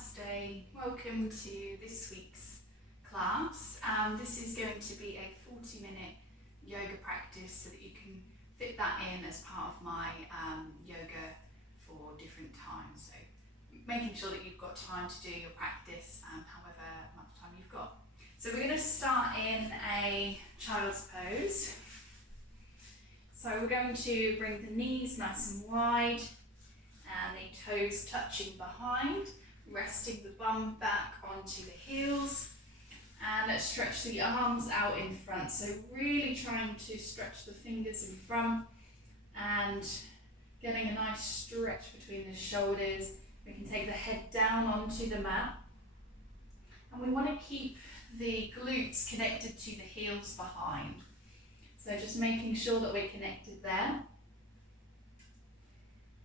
Namaste, welcome to this week's class. This is going to be a 40-minute yoga practice so that you can fit that in as part of my yoga for different times. So making sure that you've got time to do your practice however much time you've got. So we're going to start in a child's pose. So we're going to bring the knees nice and wide and the toes touching behind, resting the bum back onto the heels, and let's stretch the arms out in front. So really trying to stretch the fingers in front and getting a nice stretch between the shoulders. We can take the head down onto the mat, and we want to keep the glutes connected to the heels behind. So just making sure that we're connected there.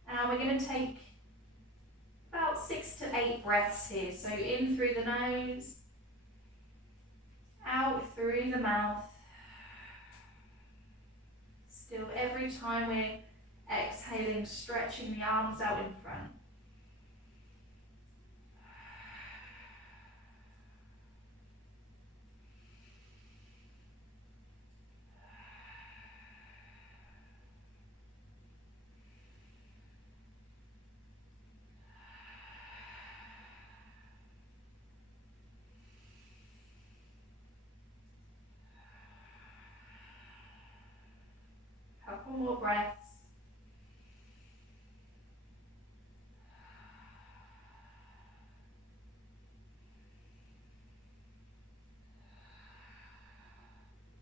And we're going to take about 6 to 8 breaths here. So in through the nose, out through the mouth. Still, every time we're exhaling, stretching the arms out in front. Couple more breaths.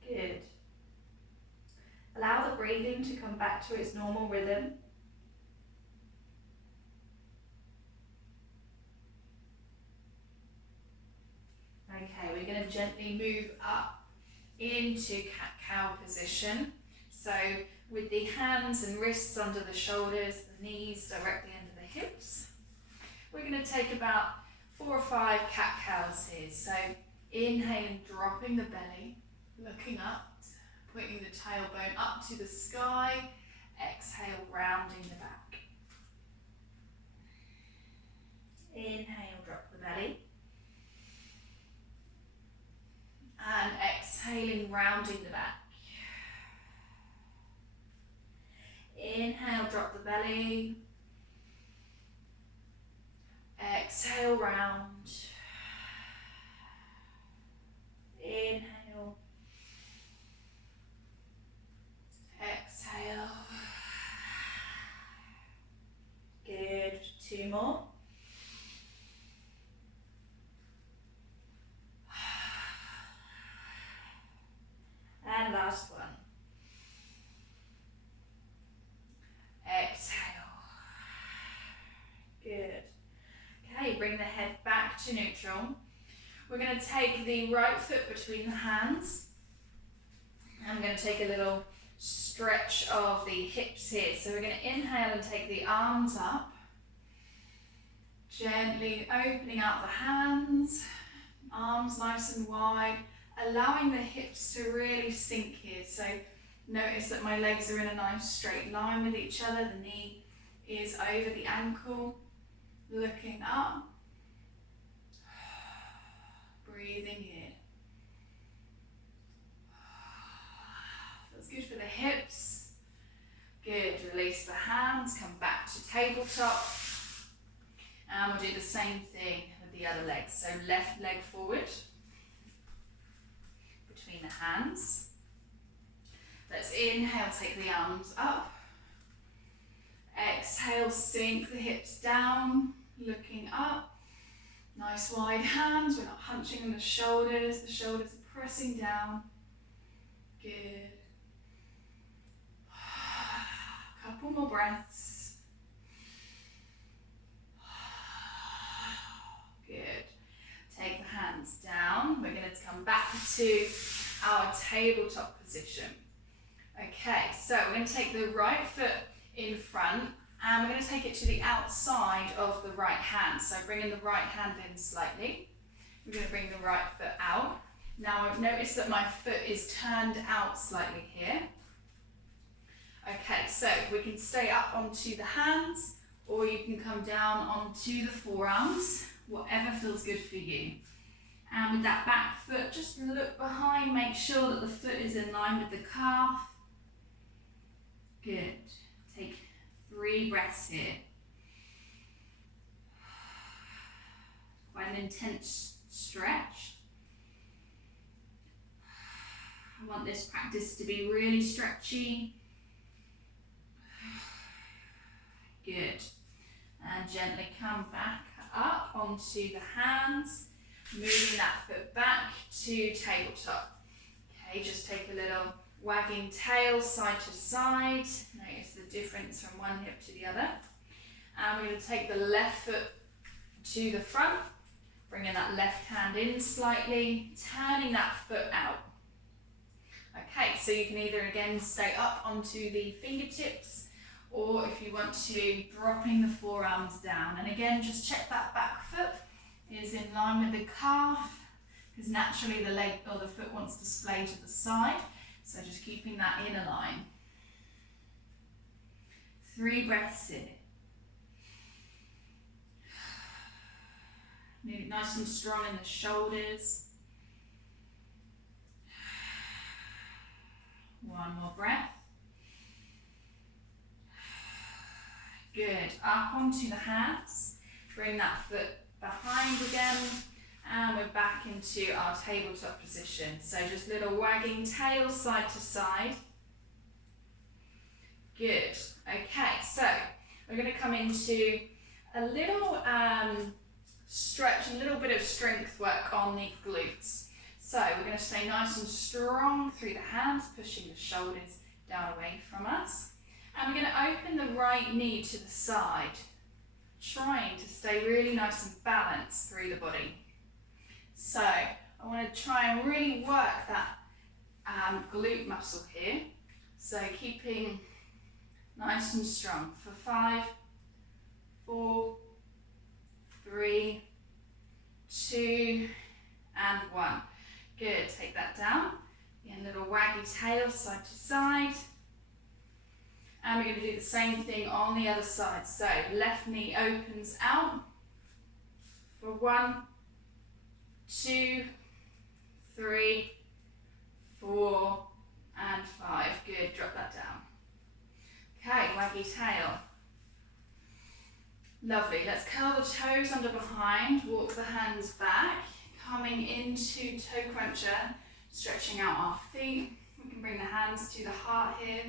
Good. Allow the breathing to come back to its normal rhythm. Okay, we're going to gently move up into cat-cow position. So with the hands and wrists under the shoulders, the knees directly under the hips, we're going to take about 4 or 5 cat-cows here. So inhaling, dropping the belly, looking up, pointing the tailbone up to the sky, exhale, rounding the back. Inhale, drop the belly. And exhaling, rounding the back. Inhale, drop the belly. Exhale, round. Inhale. Exhale. Good. 2 more. And last one. Exhale. Good. Okay, bring the head back to neutral. We're going to take the right foot between the hands. I'm going to take a little stretch of the hips here. So we're going to inhale and take the arms up. Gently opening out the hands. Arms nice and wide. Allowing the hips to really sink here. So notice that my legs are in a nice straight line with each other. The knee is over the ankle. Looking up. Breathing here. Feels good for the hips. Good. Release the hands. Come back to tabletop. And we'll do the same thing with the other leg. So left leg forward. Between the hands. Let's inhale, take the arms up. Exhale, sink the hips down, looking up. Nice wide hands, we're not hunching on the shoulders are pressing down. Good. Couple more breaths. Good. Take the hands down. We're going to come back to our tabletop position. Okay, so we're going to take the right foot in front and we're going to take it to the outside of the right hand. So bringing the right hand in slightly. We're going to bring the right foot out. Now I've noticed that my foot is turned out slightly here. Okay, so we can stay up onto the hands or you can come down onto the forearms whatever feels good for you. And with that back foot, just look behind, make sure that the foot is in line with the calf. Good. Take 3 breaths here. Quite an intense stretch. I want this practice to be really stretchy. Good. And gently come back up onto the hands, moving that foot back to tabletop. Okay, just take a little wagging tail side to side. Notice the difference from one hip to the other. And we're going to take the left foot to the front, bringing that left hand in slightly, turning that foot out. Okay, so you can either again stay up onto the fingertips, or if you want to, dropping the forearms down. And again, just check that back foot is in line with the calf, because naturally the leg or the foot wants to splay to the side. So just keeping that in a line. 3 breaths in. Move it nice and strong in the shoulders. 1 more breath. Good. Up onto the hands. Bring that foot behind again. And we're back into our tabletop position. So just little wagging tail side to side. Good. Okay, so we're going to come into a little stretch, a little bit of strength work on the glutes. So we're going to stay nice and strong through the hands, pushing the shoulders down away from us. And we're going to open the right knee to the side, trying to stay really nice and balanced through the body. So I want to try and really work that glute muscle here. So keeping nice and strong for 5, 4, 3, 2, and 1. Good, take that down. Again, little waggy tail side to side. And we're going to do the same thing on the other side. So left knee opens out for 1, 2, 3, 4, and 5. Good, drop that down. Okay, waggy tail. Lovely, let's curl the toes under behind, walk the hands back, coming into toe cruncher, stretching out our feet. We can bring the hands to the heart here.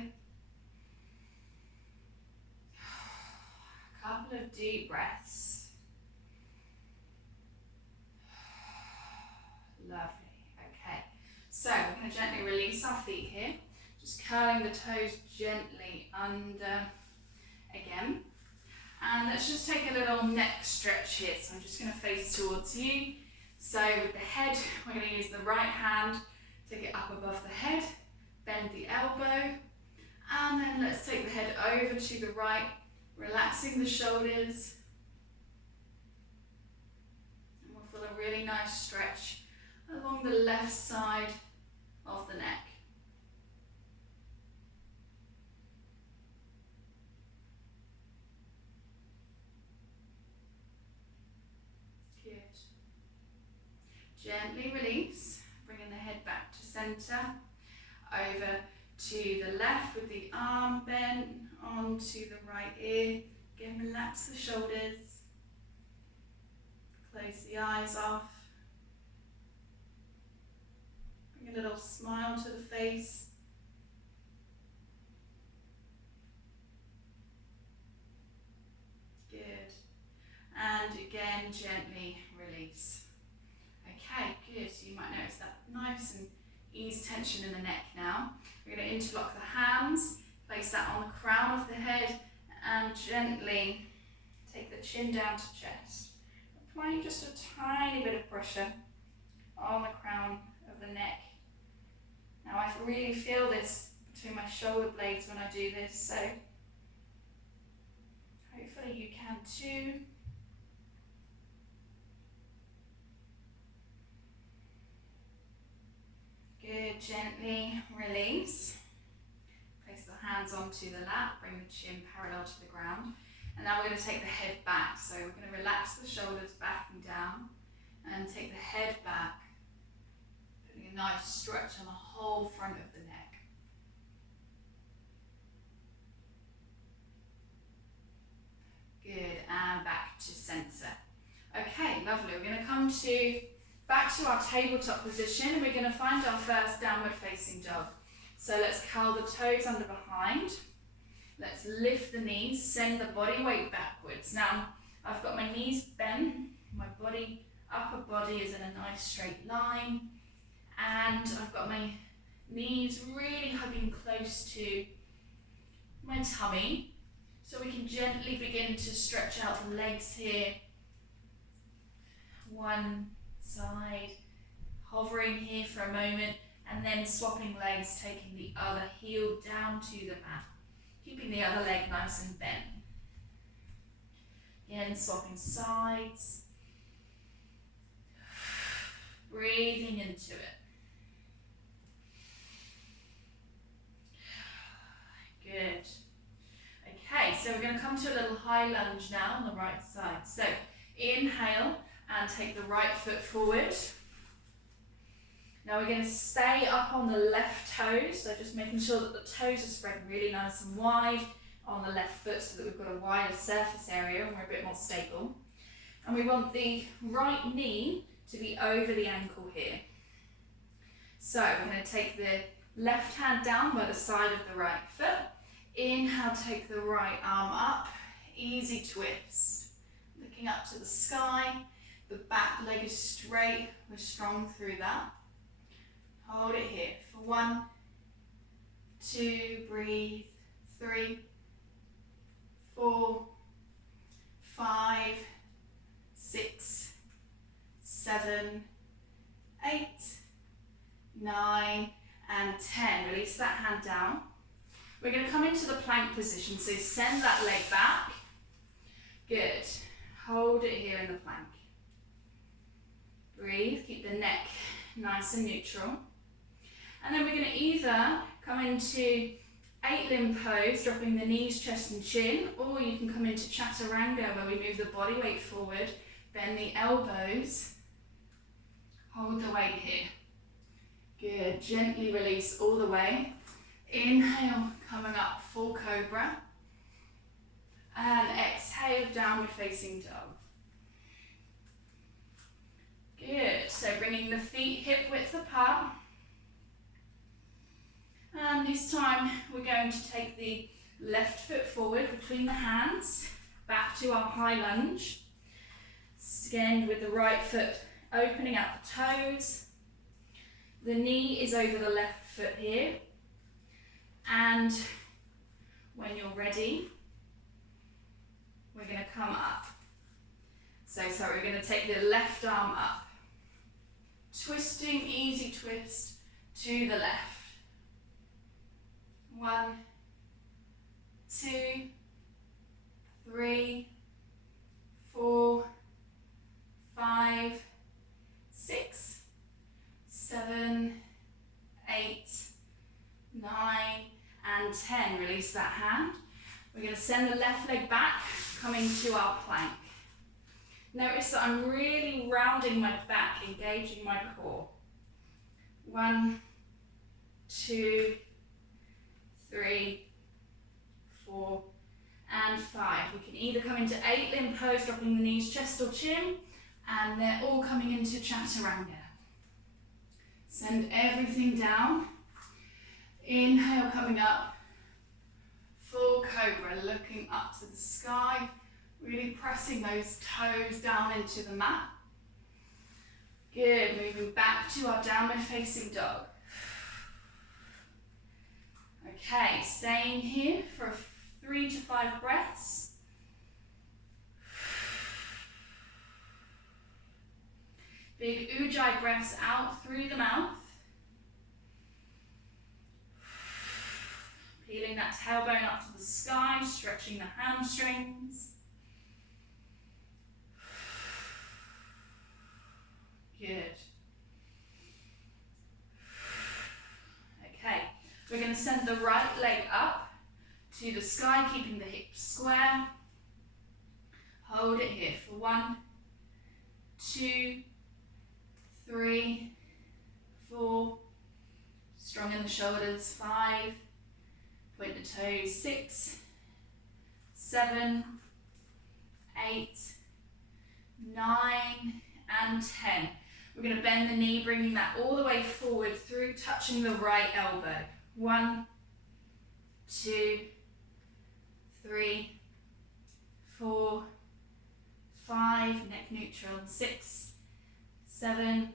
A couple of deep breaths. Lovely, okay. So we're going to gently release our feet here, just curling the toes gently under again. And let's just take a little neck stretch here. So I'm just going to face towards you. So with the head, we're going to use the right hand, take it up above the head, bend the elbow, and then let's take the head over to the right, relaxing the shoulders. And we'll feel a really nice stretch along the left side of the neck. Gently release, bringing the head back to center, over to the left with the arm bent onto the right ear. Again, relax the shoulders, close the eyes off, bring a little smile to the face. Good, and again, gently release. Okay, good. So you might notice that nice and ease tension in the neck now. We're going to interlock the hands, place that on the crown of the head, and gently take the chin down to chest. Applying just a tiny bit of pressure on the crown of the neck. Now I really feel this between my shoulder blades when I do this, so hopefully you can too. Good, gently release. Place the hands onto the lap, bring the chin parallel to the ground. And now we're going to take the head back. So we're going to relax the shoulders back and down and take the head back, putting a nice stretch on the whole front of the neck. Good, and back to center. Okay, lovely. We're going to come back to our tabletop position. We're going to find our first downward facing dog. So let's curl the toes under behind. Let's lift the knees, send the body weight backwards. Now, I've got my knees bent, my upper body is in a nice straight line, and I've got my knees really hugging close to my tummy. So we can gently begin to stretch out the legs here. One side, hovering here for a moment, and then swapping legs, taking the other heel down to the mat. Keeping the other leg nice and bent. Again, swapping sides. Breathing into it. Good. Okay, so we're going to come to a little high lunge now on the right side. So inhale and take the right foot forward. Now we're going to stay up on the left toes, so just making sure that the toes are spread really nice and wide on the left foot so that we've got a wider surface area and we're a bit more stable. And we want the right knee to be over the ankle here. So we're going to take the left hand down by the side of the right foot. Inhale, take the right arm up, easy twist. Looking up to the sky, the back leg is straight, we're strong through that. Hold it here for 1, 2, breathe, 3, 4, 5, 6, 7, 8, 9, and 10. Release that hand down. We're going to come into the plank position, so send that leg back. Good. Hold it here in the plank. Breathe, keep the neck nice and neutral. And then we're going to either come into 8-limb pose, dropping the knees, chest and chin, or you can come into chaturanga where we move the body weight forward, bend the elbows, hold the weight here. Good, gently release all the way. Inhale, coming up, full cobra. And exhale, downward facing dog. Good, so bringing the feet hip width apart. And this time we're going to take the left foot forward between the hands, back to our high lunge. Again with the right foot opening out the toes. The knee is over the left foot here. And when you're ready, we're going to come up. So we're going to take the left arm up. Twisting, easy twist to the left. 1, 2, 3, 4, 5, 6, 7, 8, 9, and 10. Release that hand. We're going to send the left leg back, coming to our plank. Notice that I'm really rounding my back, engaging my core. 1, 2, 3, 4, and 5. We can either come into 8-limb pose, dropping the knees, chest or chin, and they're all coming into chaturanga. Send everything down. Inhale, coming up. Full cobra, looking up to the sky, really pressing those toes down into the mat. Good, moving back to our downward facing dog. Okay, staying here for 3 to 5 breaths. Big ujjayi breaths out through the mouth. Peeling that tailbone up to the sky, stretching the hamstrings. Good. Okay, we're going to send the right leg up to the sky, keeping the hips square. Hold it here for 1, 2, 3, 4. Strong in the shoulders. 5. Point the toes. 6, 7, 8, 9, and 10. We're going to bend the knee, bringing that all the way forward through, touching the right elbow. 1, 2, 3, 4, 5, neck neutral. 6, 7,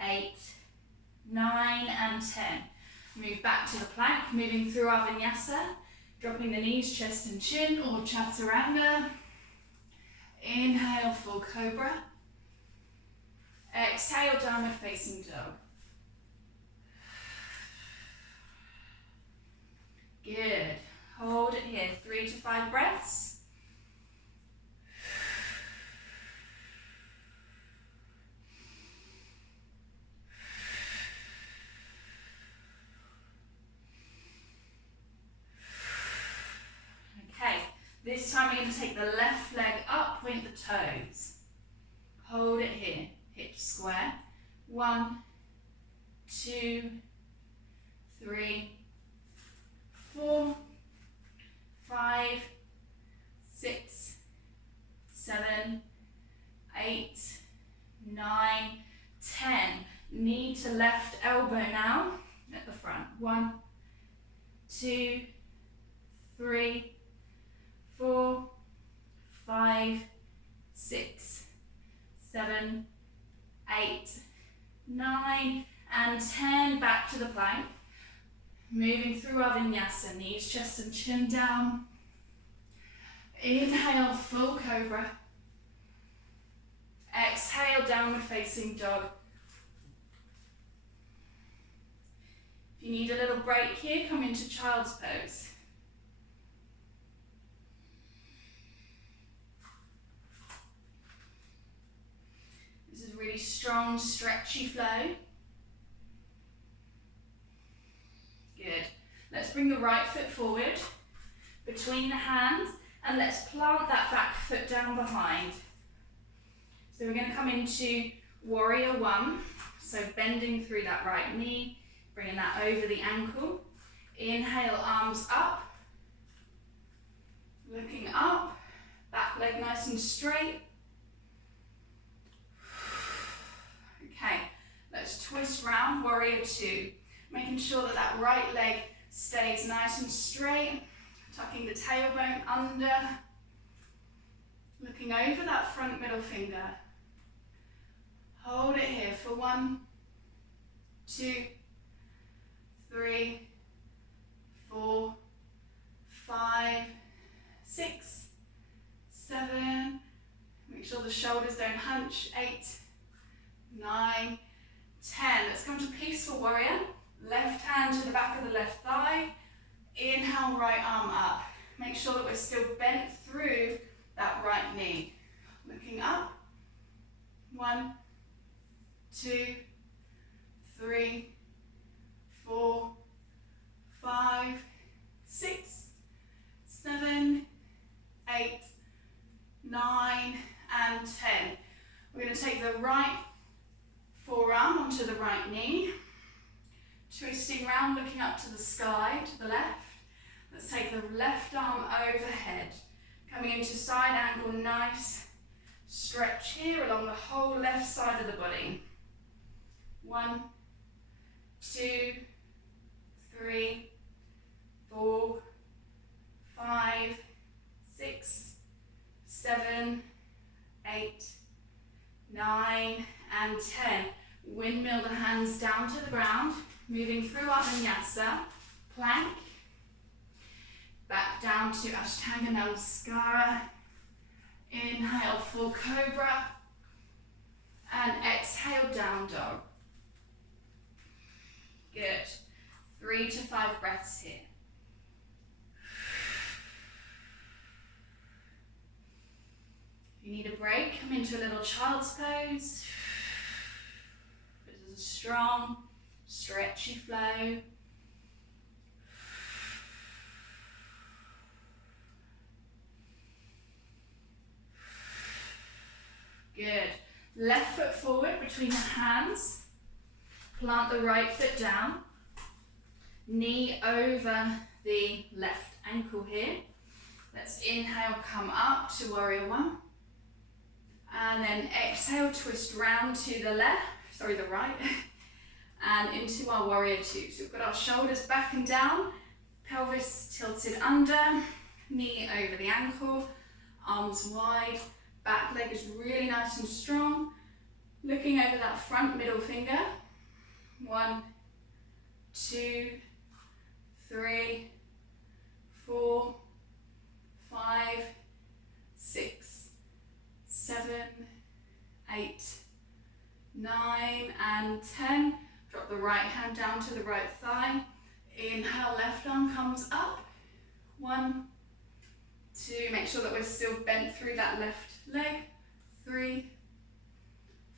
8, 9, and 10. Move back to the plank, moving through our vinyasa, dropping the knees, chest and chin, or chaturanga. Inhale, full cobra. Exhale, downward facing dog. Good. Hold it here, 3 to 5 breaths. Okay, this time we're going to take the left leg up, point the toes. Hold it here, hips square. 1, 2, 3, 4, 5, 6, 7, 8, 9, 10. Knee to left elbow now at the front. 1, 2, 3, 4, 5, 6, 7, 8, 9, and 10. Back to the plank. Moving through our vinyasa, knees, chest and chin down. Inhale, full cobra. Exhale, downward facing dog. If you need a little break here, come into child's pose. This is really strong, stretchy flow. Good. Let's bring the right foot forward, between the hands, and let's plant that back foot down behind. So we're going to come into warrior 1, so bending through that right knee, bringing that over the ankle. Inhale, arms up, looking up, back leg nice and straight. Okay, let's twist round, warrior 2. Making sure that that right leg stays nice and straight, tucking the tailbone under, looking over that front middle finger. Hold it here for 1, 2, 3, 4, 5, 6, 7. Make sure the shoulders don't hunch. 8, 9, 10. Let's come to peaceful warrior. Left hand to the back of the left thigh. Inhale, right arm up. Make sure that we're still bent through that right knee. Looking up. 1, 2, 3, 4, 5, 6, 7, 8, 9, and 10. We're going to take the right forearm onto the right knee. Twisting round, looking up to the sky, to the left. Let's take the left arm overhead. Coming into side angle, nice stretch here along the whole left side of the body. 1, 2, 3, 4, 5, 6, 7, 8, 9, and 10. Windmill the hands down to the ground. Moving through our vinyasa, plank, back down to Ashtanga Namaskara. Inhale, full cobra, and exhale, down dog. Good. 3 to 5 breaths here. If you need a break, come into a little child's pose. This is a strong, stretchy flow. Good. Left foot forward between the hands. Plant the right foot down. Knee over the left ankle here. Let's inhale, come up to warrior one. And then exhale, twist round to the right. And into our warrior two. So we've got our shoulders back and down, pelvis tilted under, knee over the ankle, arms wide, back leg is really nice and strong. Looking over that front middle finger. 1, 2, 3, 4, 5, 6, 7, 8, 9, and 10. Drop the right hand down to the right thigh. Inhale, left arm comes up. 1, 2, make sure that we're still bent through that left leg. 3,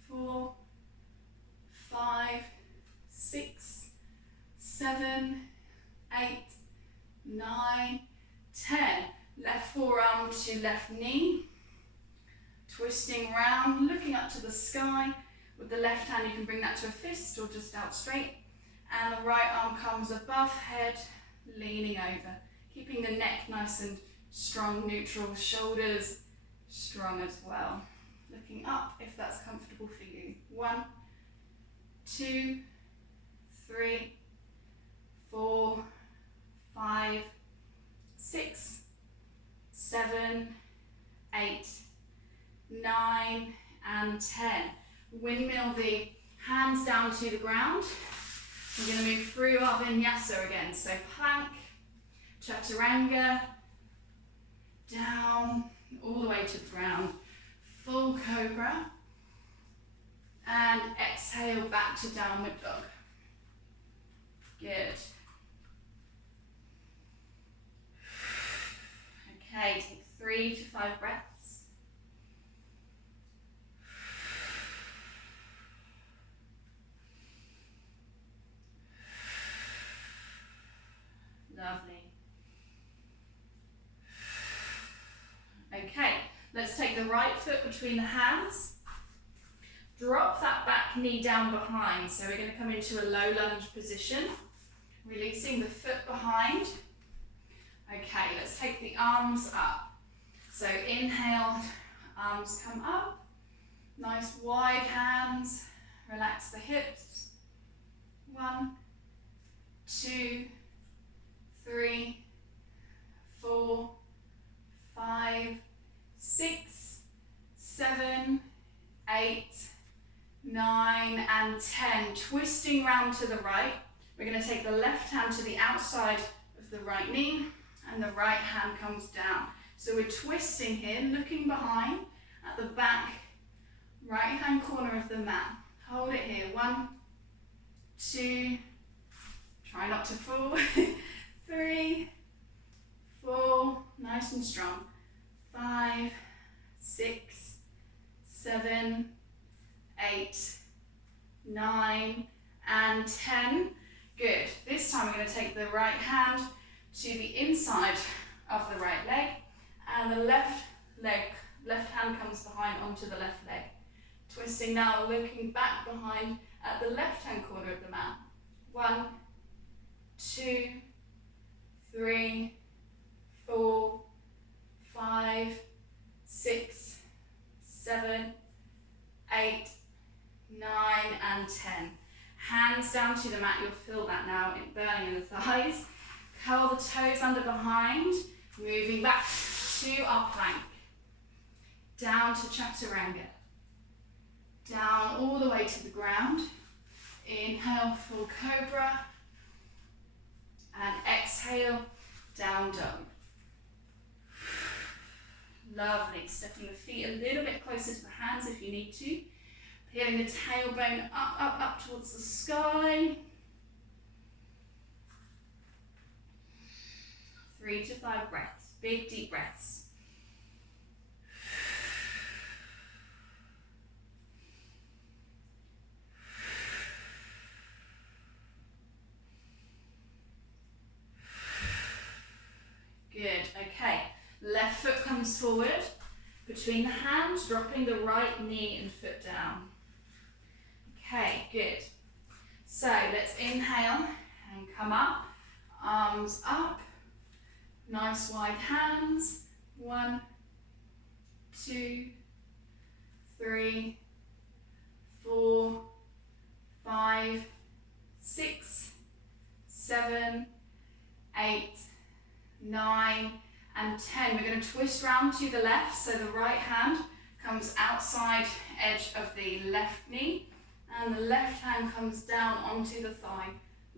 4, 5, 6, 7, 8, 9, 10. Left forearm to left knee. Twisting round, looking up to the sky. With the left hand, you can bring that to a fist or just out straight. And the right arm comes above head, leaning over. Keeping the neck nice and strong, neutral, shoulders strong as well. Looking up if that's comfortable for you. 1, 2, 3, 4, 5, 6, 7, 8, 9, and 10. Windmill the hands down to the ground. We're going to move through our vinyasa again. So plank, chaturanga, down, all the way to the ground. Full cobra. And exhale back to downward dog. Good. Okay, take 3 to 5 breaths. Lovely. Okay, let's take the right foot between the hands. Drop that back knee down behind. So we're going to come into a low lunge position. Releasing the foot behind. Okay, let's take the arms up. So inhale, arms come up. Nice wide hands. Relax the hips. 1, 2, 3, 4, 5, 6, 7, 8, 9, and 10. Twisting round to the right. We're going to take the left hand to the outside of the right knee and the right hand comes down. So we're twisting here, looking behind at the back right hand corner of the mat. Hold it here. 1, 2, try not to fall. 3, 4, nice and strong. 5, 6, 7, 8, 9, and 10. Good. This time we're going to take the right hand to the inside of the right leg and the left hand comes behind onto the left leg. Twisting now, looking back behind at the left hand corner of the mat. 1, 2, 3, 4, 5, 6, 7, 8, 9, and 10. Hands down to the mat, you'll feel that now, burning in the thighs. Curl the toes under behind, moving back to our plank. Down to chaturanga. Down all the way to the ground. Inhale, full cobra. And exhale, down dog. Lovely. Stepping the feet a little bit closer to the hands if you need to. Peeling the tailbone up towards the sky. 3 to 5 breaths. Big, deep breaths. Good. Okay. Left foot comes forward between the hands, dropping the right knee and foot down. Okay, good. So let's inhale and come up, arms up, nice wide hands. 1, 2, 3, 4, 5, 6, 7, 8, 9, and 10. We're going to twist round to the left, so the right hand comes outside edge of the left knee, and the left hand comes down onto the thigh,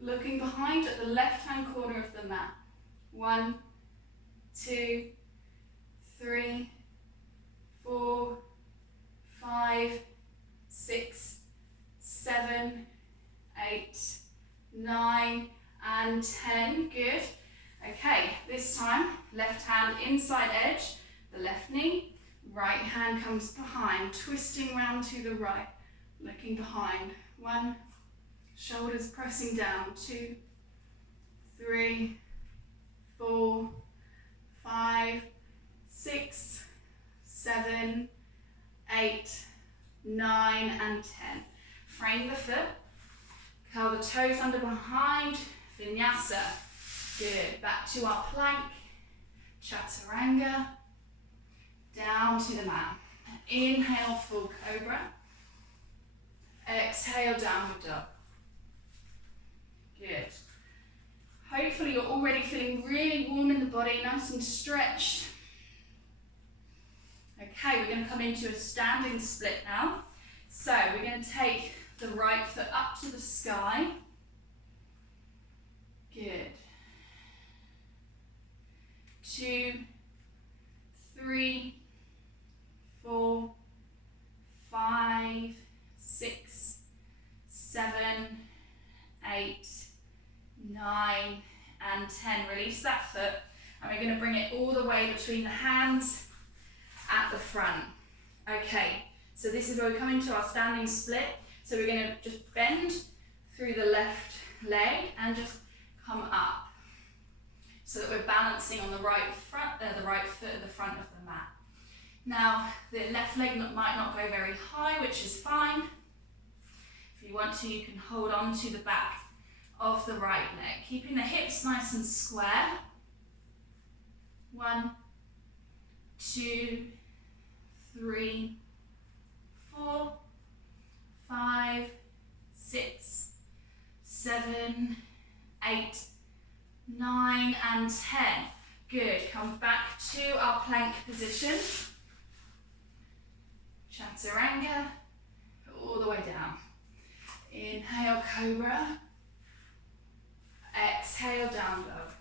looking behind at the left hand corner of the mat. 1, 2, 3, 4, 5, 6, 7, 8, 9, and 10. Good. Okay, this time, left hand inside edge, the left knee, right hand comes behind, twisting round to the right, looking behind. 1, shoulders pressing down. 2, 3, 4, 5, 6, 7, 8, 9, and 10. Frame the foot, curl the toes under behind, vinyasa. Good, back to our plank, chaturanga, down to the mat. Inhale, full cobra. Exhale, downward dog. Good. Hopefully you're already feeling really warm in the body, nice and stretched. Okay, we're going to come into a standing split now. So we're going to take the right foot up to the sky. Good. 2, 3, 4, 5, 6, 7, 8, 9, and 10. Release that foot, and we're going to bring it all the way between the hands at the front. Okay, so this is where we come into our standing split. So we're going to just bend through the left leg and just come up, so that we're balancing on the right foot at the front of the mat. Now, the left leg might not go very high, which is fine. If you want to, you can hold on to the back of the right leg, keeping the hips nice and square. 1, 2, 3, 4, 5, 6, 7, 8, 9, and 10. Good. Come back to our plank position. Chaturanga, all the way down. Inhale, cobra. Exhale, down dog.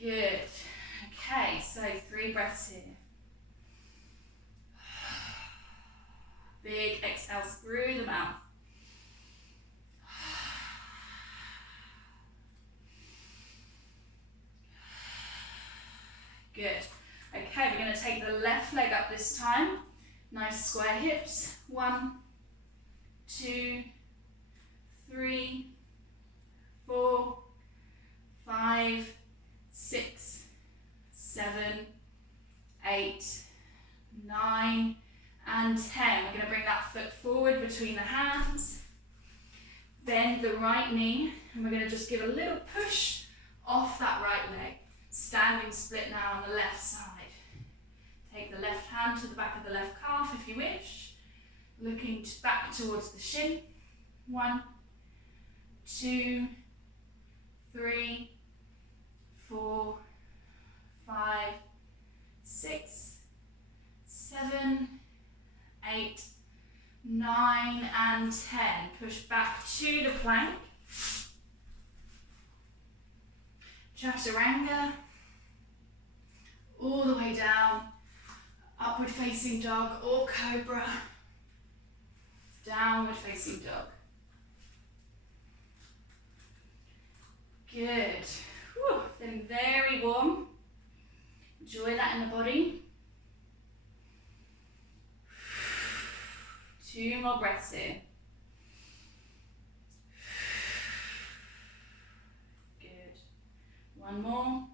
Good. Okay, so 3 breaths here. Big exhales through the mouth. Good. Okay, we're going to take the left leg up this time. Nice square hips. 1, 2, 3, 4, 5, 6, 7, 8, 9, and 10. We're going to bring that foot forward between the hands. Bend the right knee, and we're going to just give a little push off that right leg. Standing split now on the left side. Take the left hand to the back of the left calf if you wish. Looking back towards the shin. 1, 2, 3, 4, 5, 6, 7, 8, 9, and 10. Push back to the plank. Chaturanga, all the way down, upward facing dog or cobra, downward facing dog. Good. Whew, feeling very warm. Enjoy that in the body. 2 more breaths here. Good. 1 more.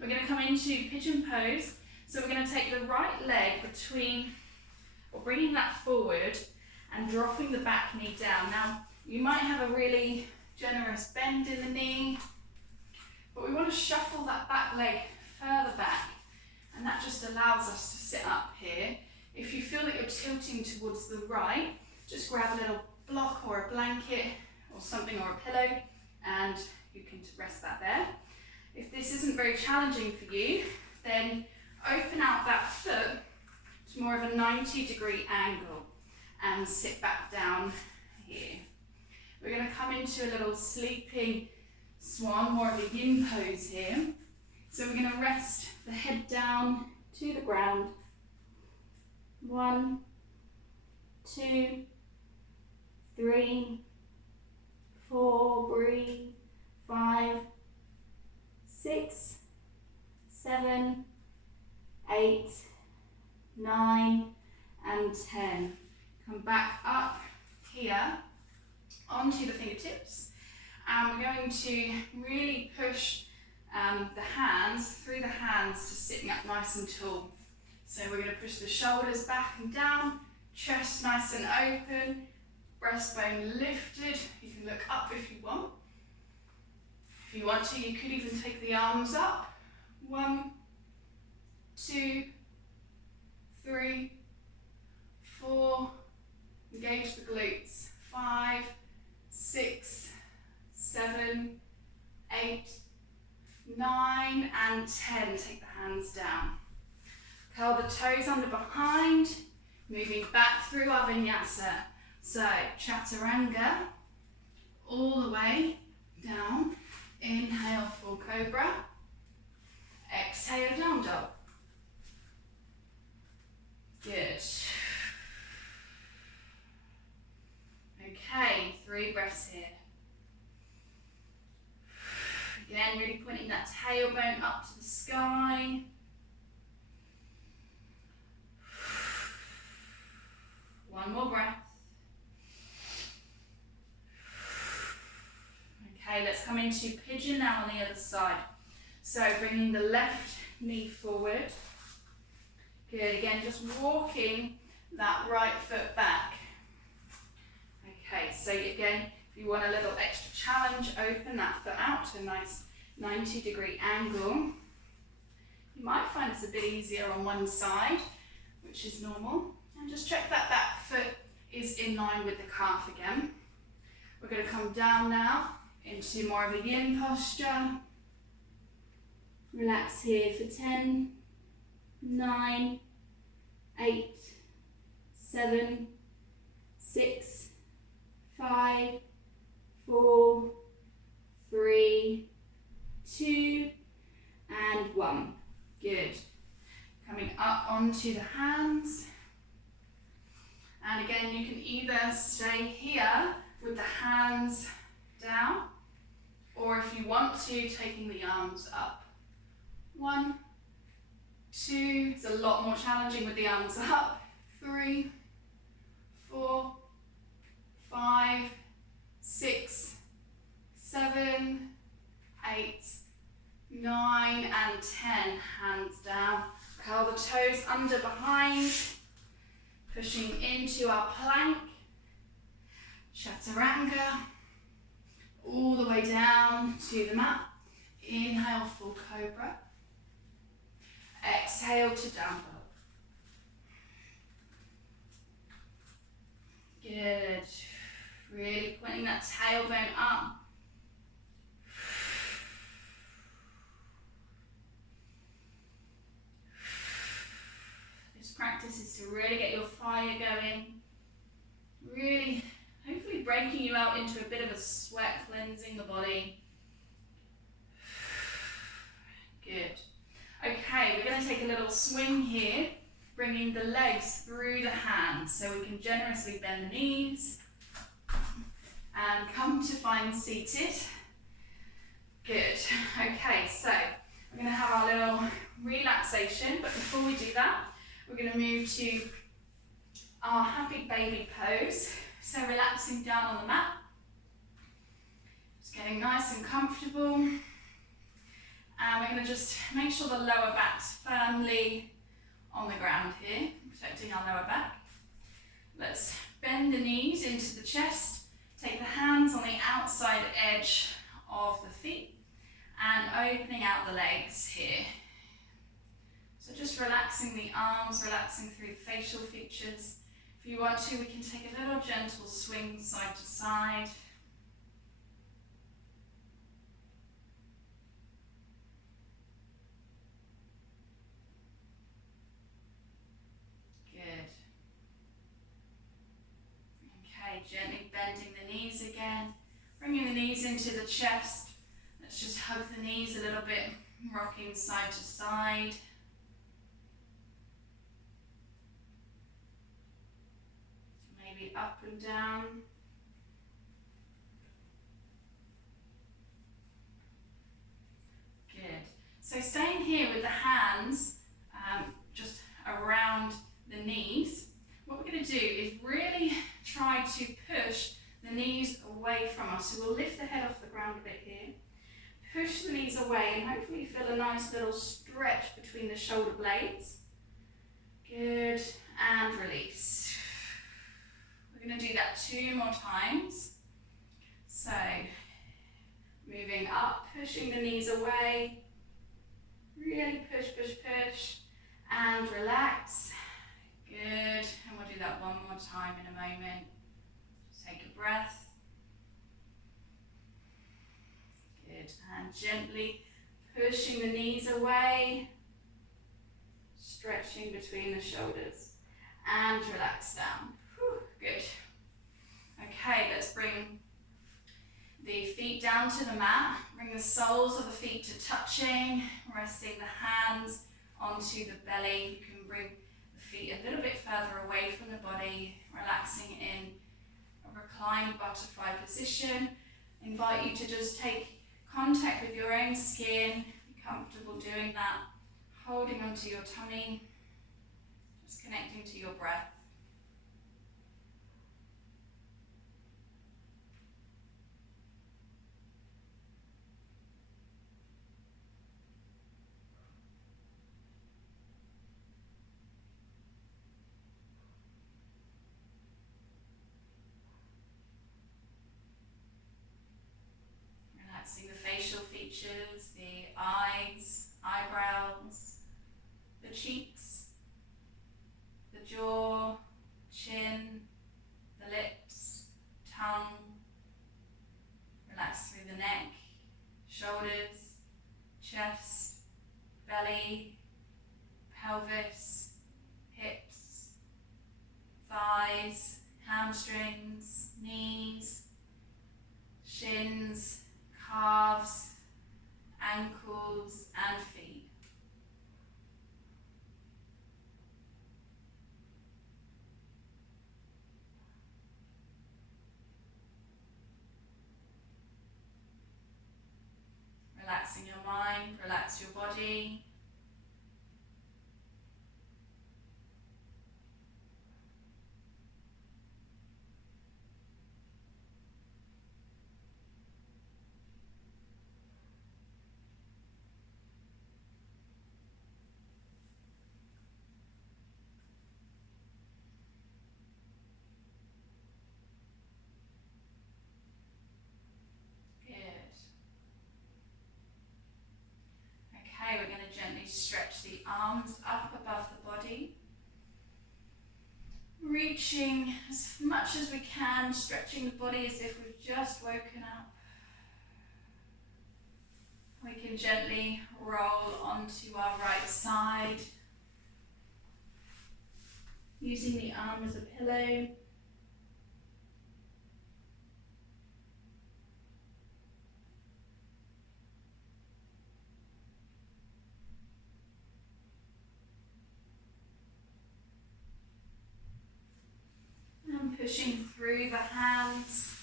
We're going to come into pigeon pose. So we're going to take the right leg between, or bringing that forward and dropping the back knee down. Now, you might have a really generous bend in the knee, but we want to shuffle that back leg further back, and that just allows us to sit up here. If you feel that you're tilting towards the right, just grab a little block or a blanket or something, or a pillow, and you can rest that there. If this isn't very challenging for you, then open out that foot to more of a 90-degree angle and sit back down here. We're going to come into a little sleeping swan, more of a yin pose here. So we're going to rest the head down to the ground. 1, 2, 3, 4, breathe, 5, 6, 7, 8, 9, and 10. Come back up here onto the fingertips, and we're going to really push the hands, through the hands, to sitting up nice and tall. So we're going to push the shoulders back and down, chest nice and open, breastbone lifted. You can look up if you want. If you want to, you could even take the arms up. 1, 2, 3, 4, engage the glutes. 5, 6, 7, 8, 9, and 10. Take the hands down. Curl the toes under behind, moving back through our vinyasa. So, chaturanga, all the way down. Inhale, full cobra. Exhale, down dog. Good. Okay, 3 breaths here. Again, really pointing that tailbone up to the sky. One more breath. Okay, let's come into pigeon now on the other side. So bringing the left knee forward. Good, again, just walking that right foot back. Okay, so again, if you want a little extra challenge, open that foot out to a nice 90-degree angle. You might find it's a bit easier on one side, which is normal. And just check that back foot is in line with the calf again. We're going to come down now into more of a yin posture. Relax here for 10, 9, 8, 7, 6, 5, 4, 3, 2, and 1. Good. Coming up onto the hands. And again, you can either stay here with the hands down, or if you want to, taking the arms up. 1, 2, it's a lot more challenging with the arms up. 3, 4, 5, 6, 7, 8, 9, and 10. Hands down. Curl the toes under behind. Pushing into our plank. Chaturanga. All the way down to the mat. Inhale, full cobra. Exhale to down dog. Good. Really pointing that tailbone up. This practice is to really get your fire going. Really, hopefully breaking you out into a bit of a sweat, cleansing the body. Good. Okay, we're going to take a little swing here, bringing the legs through the hands so we can generously bend the knees and come to find seated. Good. Okay, so we're going to have our little relaxation, but before we do that, we're going to move to our happy baby pose. So relaxing down on the mat, just getting nice and comfortable. And we're going to just make sure the lower back's firmly on the ground here, protecting our lower back. Let's bend the knees into the chest, take the hands on the outside edge of the feet and opening out the legs here. So just relaxing the arms, relaxing through the facial features. If you want to, we can take a little gentle swing side to side. Good. Okay, gently bending the knees again, bringing the knees into the chest. Let's just hug the knees a little bit, rocking side to side. Maybe up and down. Good. So staying here with the hands just around the knees, what we're going to do is really try to push the knees away from us. So we'll lift the head off the ground a bit here. Push the knees away and hopefully feel a nice little stretch between the shoulder blades. Good. And release. We're going to do that 2 more times. So, moving up, pushing the knees away. Really push, push, push. And relax. Good. And we'll do that 1 more time in a moment. Just take a breath. Good. And gently pushing the knees away. Stretching between the shoulders. And relax down. Whew. Good. Okay, let's bring the feet down to the mat. Bring the soles of the feet to touching, resting the hands onto the belly. You can bring the feet a little bit further away from the body, relaxing in a reclined butterfly position. Invite you to just take contact with your own skin. Be comfortable doing that. Holding onto your tummy, just connecting to your breath. Relaxing the facial features, the eyes, eyebrows, the cheeks, the jaw, chin, the lips, tongue. Relax through the neck, shoulders, chest, belly, pelvis, hips, thighs, hamstrings, knees, shins, calves, ankles and feet. Relaxing your mind, relax your body. Okay, we're going to gently stretch the arms up above the body. Reaching as much as we can, stretching the body as if we've just woken up. We can gently roll onto our right side, using the arm as a pillow. Pushing through the hands,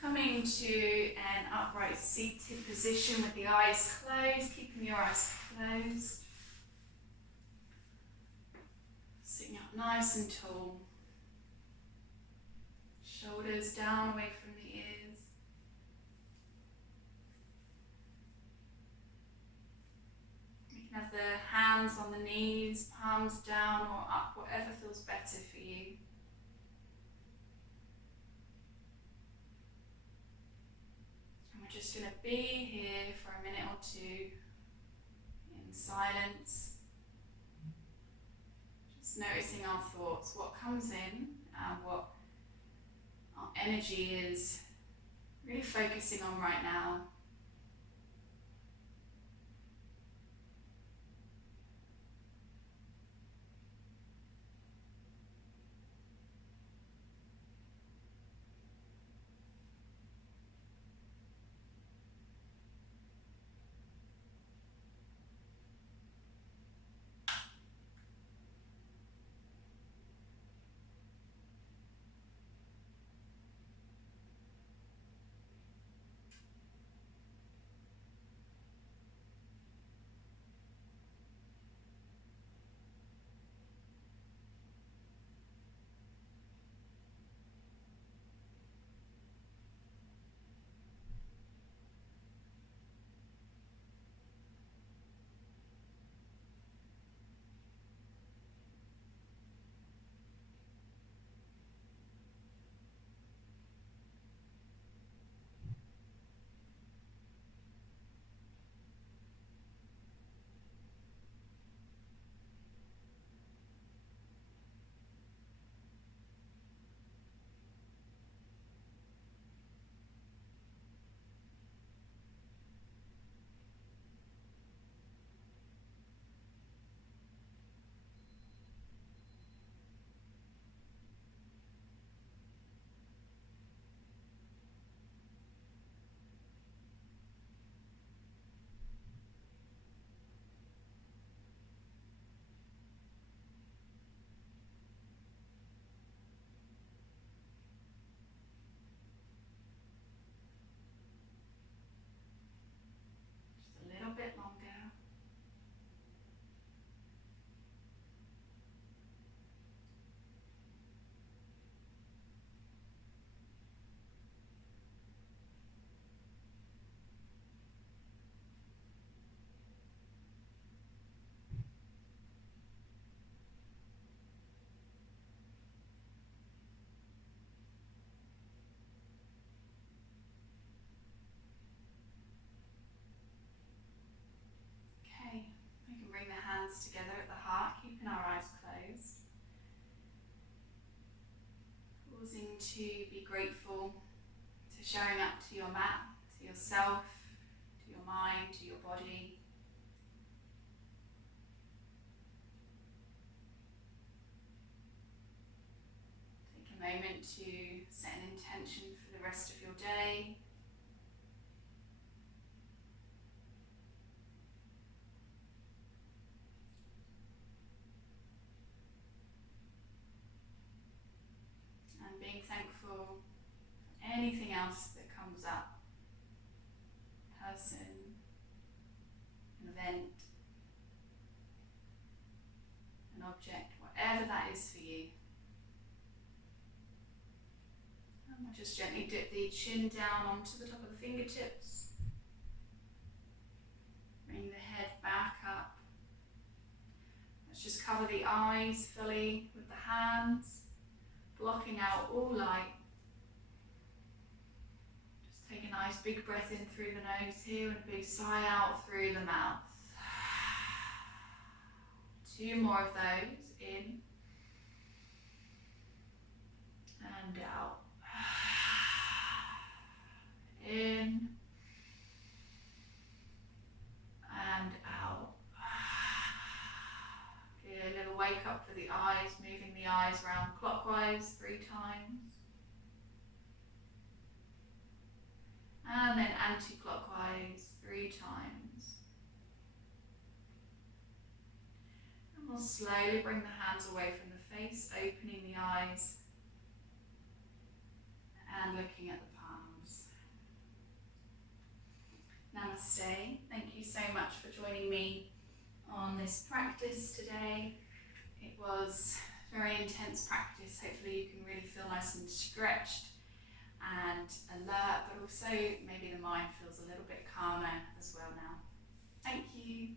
coming to an upright seated position with the eyes closed, keeping your eyes closed. Sitting up nice and tall. Shoulders down away from the ears. hands on the knees, palms down or up, whatever feels better for you. And we're just going to be here for a minute or two in silence, just noticing our thoughts, what comes in and what our energy is really focusing on right now. Just a little bit longer. Okay, we can bring the hands together at the heart, keeping our eyes closed. Pausing to be grateful to showing up to your mat, to yourself, to your mind, to your body. Take a moment to set an intention for the rest of your day. And being thankful for anything else that comes up. Person, an event, an object, whatever that is for you. And we'll just gently dip the chin down onto the top of the fingertips. Bring the head back up. Let's just cover the eyes fully with the hands, blocking out all light. Just take a nice big breath in through the nose here and a big sigh out through the mouth. 2 more of those, in and out. In and out. Get a little wake up for the eyes, moving the eyes round clockwise 3 times. And then anti-clockwise 3 times. And we'll slowly bring the hands away from the face, opening the eyes and looking at the palms. Namaste. Thank you so much for joining me on this practice today. It was very intense practice. Hopefully you can really feel nice and stretched and alert, but also maybe the mind feels a little bit calmer as well now. Thank you.